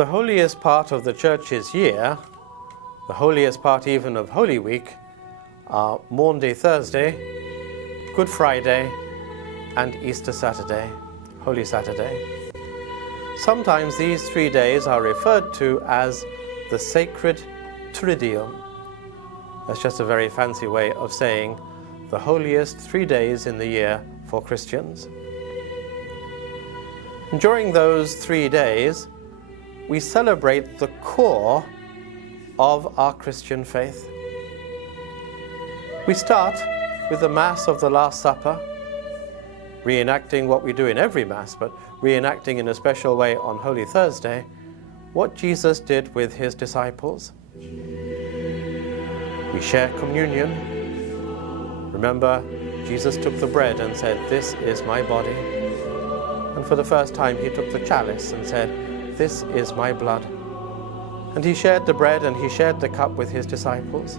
The holiest part of the Church's year, the holiest part even of Holy Week, are Maundy Thursday, Good Friday, and Easter Saturday, Holy Saturday. Sometimes these 3 days are referred to as the sacred Triduum. That's just a very fancy way of saying the holiest 3 days in the year for Christians. And during those 3 days, we celebrate the core of our Christian faith. We start with the Mass of the Last Supper, reenacting what we do in every Mass, but reenacting in a special way on Holy Thursday, what Jesus did with his disciples. We share communion. Remember, Jesus took the bread and said, "This is my body." And for the first time he took the chalice and said, "This is my blood." And he shared the bread and he shared the cup with his disciples.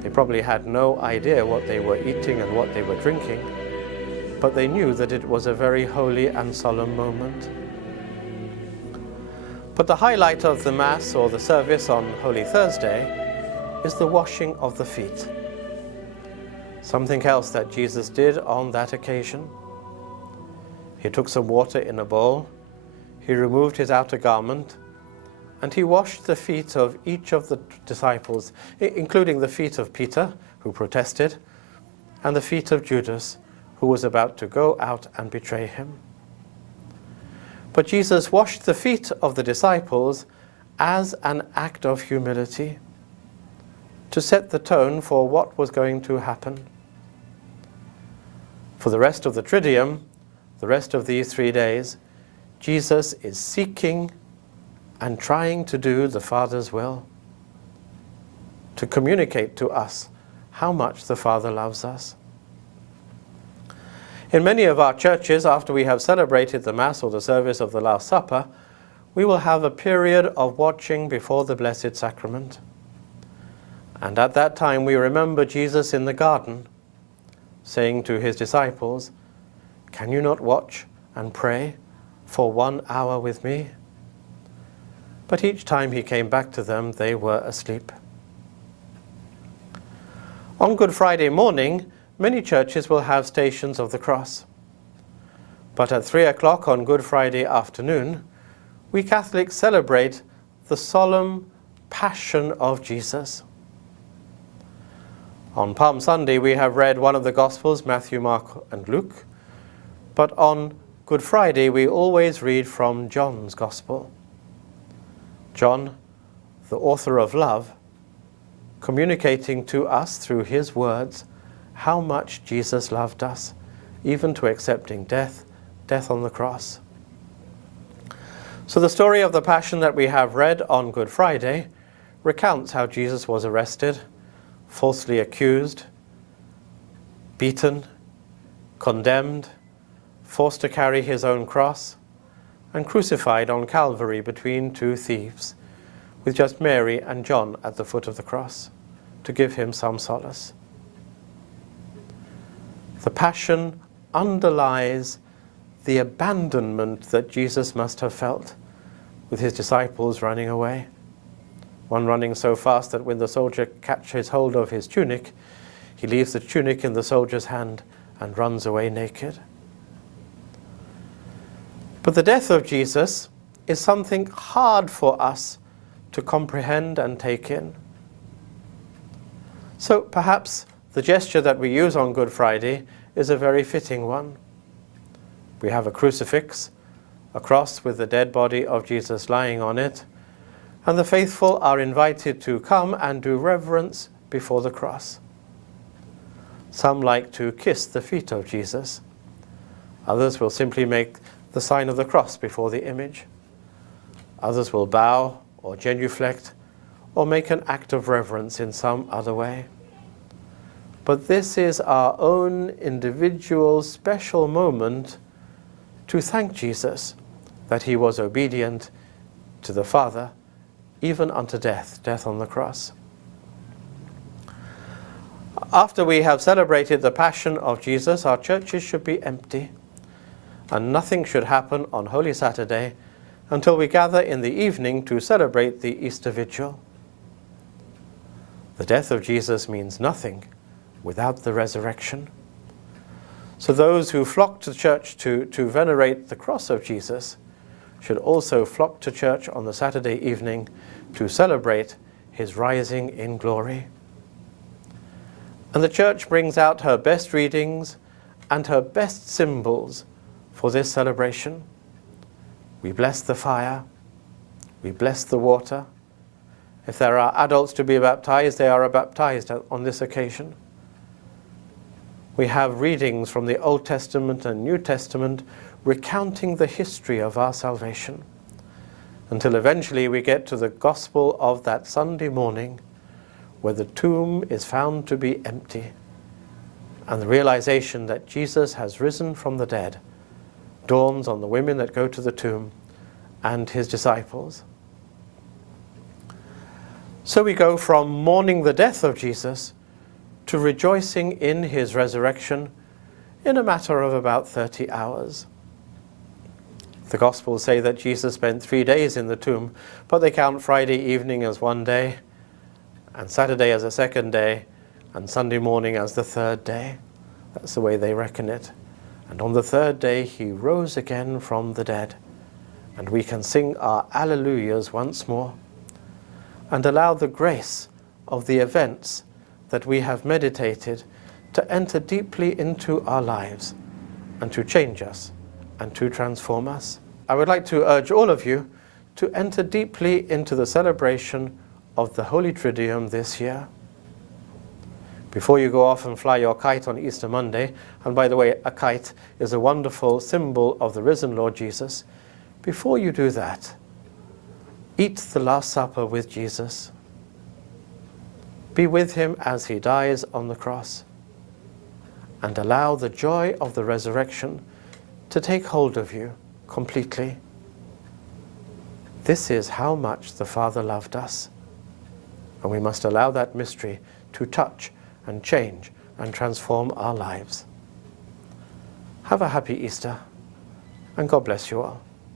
They probably had no idea what they were eating and what they were drinking, but they knew that it was a very holy and solemn moment. But the highlight of the Mass or the service on Holy Thursday is the washing of the feet. Something else that Jesus did on that occasion. He took some water in a bowl, he removed his outer garment, and he washed the feet of each of the disciples, including the feet of Peter, who protested, and the feet of Judas, who was about to go out and betray him. But Jesus washed the feet of the disciples as an act of humility, to set the tone for what was going to happen. For the rest of the Triduum, the rest of these 3 days, Jesus is seeking and trying to do the Father's will, to communicate to us how much the Father loves us. In many of our churches, after we have celebrated the Mass or the service of the Last Supper, we will have a period of watching before the Blessed Sacrament. And at that time we remember Jesus in the garden, saying to his disciples, "Can you not watch and pray for 1 hour with me?" But each time he came back to them, they were asleep. On Good Friday morning, many churches will have Stations of the Cross. But at 3 o'clock on Good Friday afternoon, we Catholics celebrate the solemn Passion of Jesus. On Palm Sunday, we have read one of the Gospels, Matthew, Mark, and Luke. But on Good Friday, we always read from John's Gospel. John, the author of love, communicating to us through his words how much Jesus loved us, even to accepting death on the cross. So the story of the Passion that we have read on Good Friday recounts how Jesus was arrested, falsely accused, beaten, condemned, forced to carry his own cross, and crucified on Calvary between 2 thieves, with just Mary and John at the foot of the cross, to give him some solace. The Passion underlies the abandonment that Jesus must have felt with his disciples running away. One running so fast that when the soldier catches hold of his tunic, he leaves the tunic in the soldier's hand and runs away naked. But the death of Jesus is something hard for us to comprehend and take in. So perhaps the gesture that we use on Good Friday is a very fitting one. We have a crucifix, a cross with the dead body of Jesus lying on it, and the faithful are invited to come and do reverence before the cross. Some like to kiss the feet of Jesus. Others will simply make the sign of the cross before the image. Others will bow or genuflect or make an act of reverence in some other way. But this is our own individual special moment to thank Jesus that he was obedient to the Father, even unto death on the cross. After we have celebrated the Passion of Jesus, our churches should be empty, and nothing should happen on Holy Saturday until we gather in the evening to celebrate the Easter Vigil. The death of Jesus means nothing without the resurrection. So those who flock to church to venerate the cross of Jesus should also flock to church on the Saturday evening to celebrate his rising in glory. And the church brings out her best readings and her best symbols for this celebration. We bless the fire, we bless the water. If there are adults to be baptized, they are baptized on this occasion. We have readings from the Old Testament and New Testament recounting the history of our salvation, until eventually we get to the gospel of that Sunday morning where the tomb is found to be empty, and the realization that Jesus has risen from the dead dawns on the women that go to the tomb and his disciples. So we go from mourning the death of Jesus to rejoicing in his resurrection in a matter of about 30 hours. The Gospels say that Jesus spent 3 days in the tomb, but they count Friday evening as one day, and Saturday as a second day, and Sunday morning as the third day. That's the way they reckon it. And on the third day he rose again from the dead, and we can sing our Alleluias once more, and allow the grace of the events that we have meditated to enter deeply into our lives, and to change us, and to transform us. I would like to urge all of you to enter deeply into the celebration of the Holy Triduum this year. Before you go off and fly your kite on Easter Monday, and by the way, a kite is a wonderful symbol of the risen Lord Jesus, before you do that, eat the Last Supper with Jesus. Be with him as he dies on the cross, and allow the joy of the resurrection to take hold of you completely. This is how much the Father loved us, and we must allow that mystery to touch and change and transform our lives. Have a happy Easter, and God bless you all.